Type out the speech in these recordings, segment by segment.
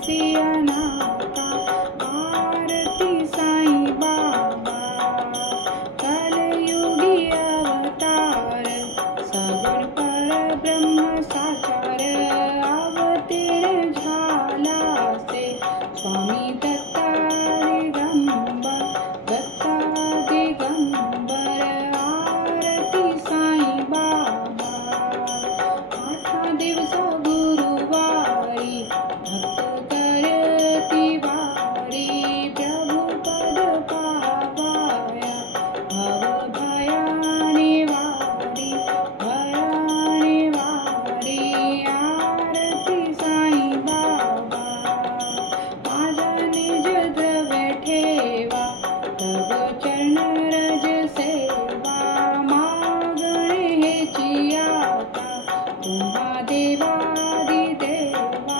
सिया नाता, आरती साईं बाबा। कलयुगी अवतार, सगुण पर ब्रह्म साकार, अवतीर्ण झाला से स्वामी दत्ता दिगंबर, दत्ता दिगंबर। आरती साईं बाबा। आठा दिवस गुरुवारी, भक्त करती वारी, प्रभु पद पावाया, भव भयाने वारी, भयाने वारी। आरती साईं बाबा। माझा निज द्रव्य ठेवा, तव चरण रज सेवा, मागणे हेची आता, तुम्हा देवादिदेवा,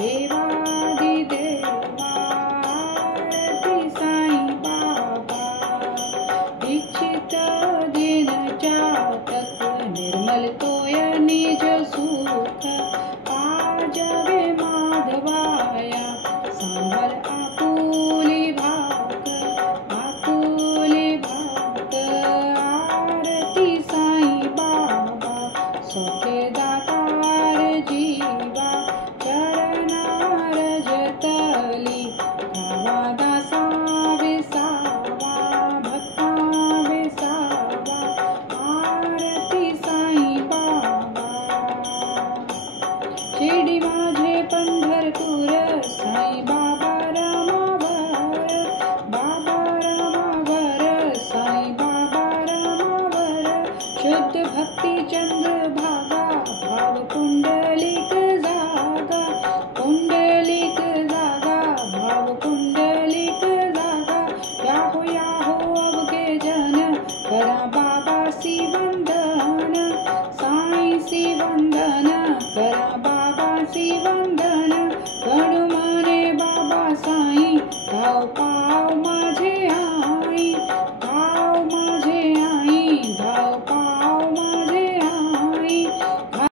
देवादिदेवा। आरती साईं बाबा। दीक्षित दिन चातक, निर्मल तोय निज सुख, पाजवे माधवाया, सांभाळ आपुली भाक, आपुली भाक। आरती साईं बाबा। सौख्य दातार जीवा, चरणार जतली, धावा दासा विसावा, भक्ता विसावा। आरती साईं बाबा। शिर्डी माझे पंढरपूर, साईं बाबा रामावर, बाबा रामावर, साईं बाबा रामावर। शुद्ध भक्ती चंद्रभागा, भाव कुंडलिक जागा, कुंडलिक जागा, भाव कुंडलिक जागा। याहो याहो अवघे जन, करा बाबा शिवन